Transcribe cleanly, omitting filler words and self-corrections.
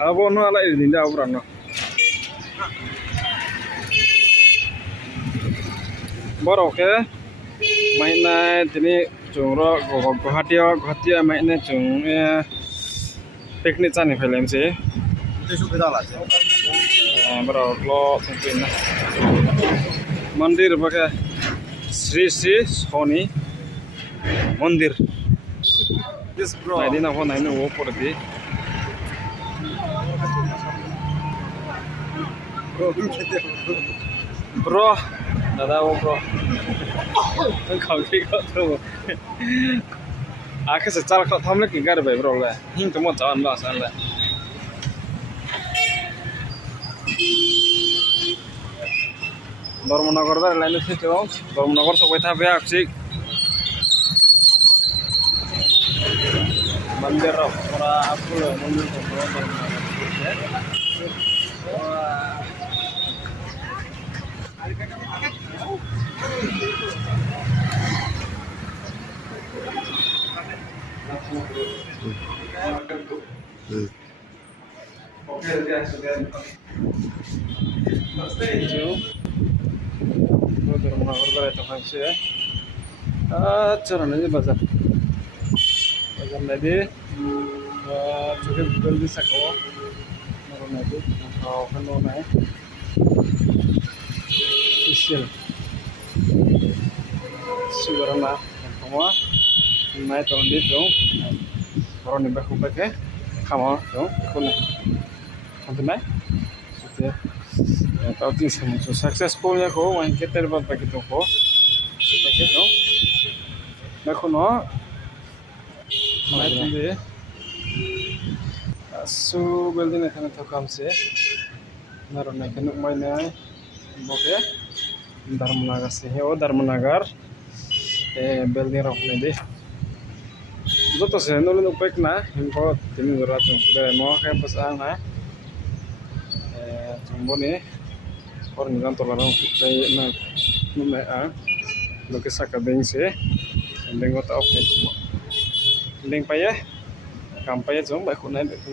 Abo no ala ini dah orang no. Borok ke, mainnya ini cungro Guwahati mainnya cung piknik cani film sih. Itu sudah lah. Borok lo mungkin mandir pakai Sri Soni mandir. This bro. Nah ini nak phone ini wo pergi. Bro, dadah wo bro. Kau kau tu. Akhir secara kau thamle kingkar bay bro le. Hing tu mau jalan lah sana le. Dharmanagar dah lain sih tu. Dharmanagar sampai thape aksi. Mandir orang aku le mandir tu orang. Bazar lagi cukup beli sako lagi kan naik isil sugarana semua naik tahun ini dong orang ini baku pakai kamu dong kuno sampai naik tahu sih semua successfulnya kau main kita dapat pakai dong kau pakai dong baku no naik ini su building এখানে তো কামছে narrow না এখানে মাইনা বকে ধর্মনগর সে ও Dharmanagar building রাখনে দে যত সে নলে উপায় না হিমকো তিমি গরা তো বেরে মো কে পাসা না চম্বনে পর নিগান তলারং তাই না নুমে আ লোকে সাকা দেইছে বেঙ্গত অফ নে লিং পায়ে কাম পায়ে জং বাই খুনাই বেকু